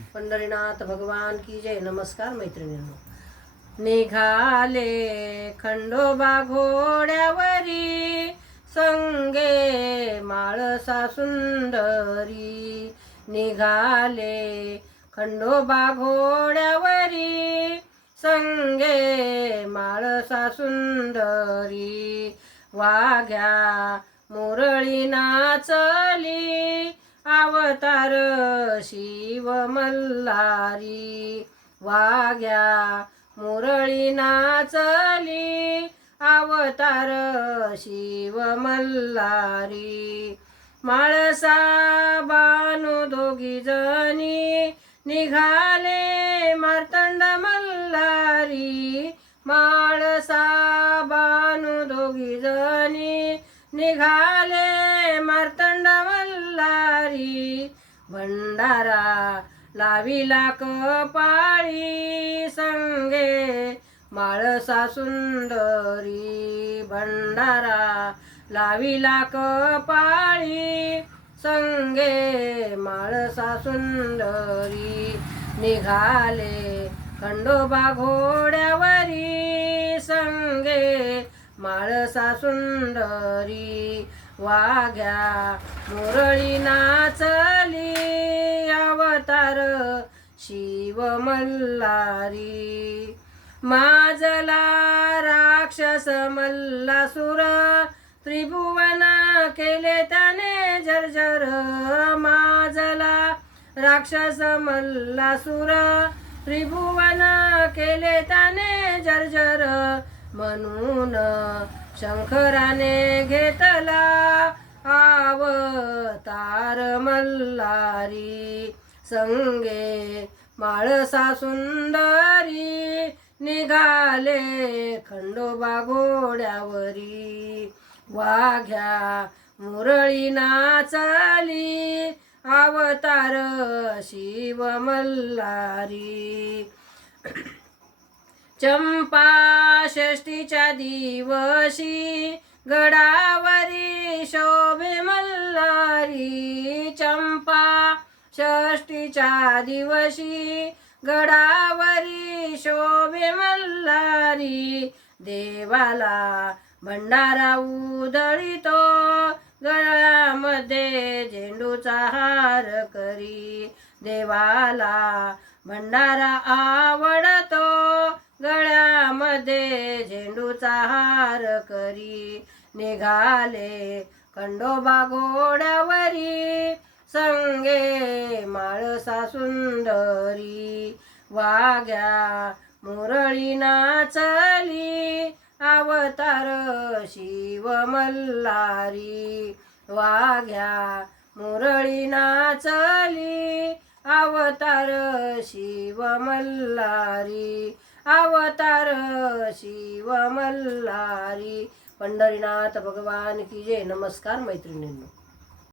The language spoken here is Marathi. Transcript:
पंढरीनाथ भगवान की जय. नमस्कार मैत्रिणींनो. निघाले खंडोबा घोड्यावरी संगे माळसा सुंदरी. निघाले खंडोबा घोड्यावरी संगे माळसा सुंदरी. वाघ्या मुरळी नाचली अवतार शिव मल्हारी वाघ्या मुरळी नाचली अवतार शिव मल्हारी माळसा बानू दोघी जणी निघाले मार्तंड मल्हारी. माळसा बानू दोघी जणी निघाले मार्त मल्हारी भंडारा लाविला कपाळी संगे. माळसा सुंदरी भंडारा लाविला कपाळी संगे. माळसा सुंदरी निघाले खंडोबा घोड्यावर. माळसा सुंदरी वाघ्या मुरळी नाचली अवतार शिव मल्लारी माजला राक्षस मल्लासुर त्रिभुवन केले त्याने जर्जर. माजला राक्षस मल्लासुर त्रिभुवन केले त्याने जर्जर. म्हणून शंकराने घेतला आवतार मल्हारी. संगे माळसा सुंदरी निघाले खंडोबा घोड्यावरी. वाघ्या मुरळी नाचली अवतार शिव मल्हारी. चंपा षष्टीच्या दिवशी गडावरी शोभे मल्हारी. चंपा षष्टीच्या दिवशी गडावरी शोभे मल्हारी. देवाला भंडारा उधळितो गळ्यामध्ये झेंडूचा हार करी. देवाला भंडारा आवड दे झेंडूचा हार करी. निघाले खंडोबा घोड्यावरी. संगे माळसा सुंदरी. वाघ्या मुरळी नाचली. अवतार शिव मल्हारी. वाघ्या मुरळी नाचली. अवतार शिव मल्हारी. अवतार शिव मल्हारी पंढरीनाथ भगवान की जय. नमस्कार मैत्रिणींनो.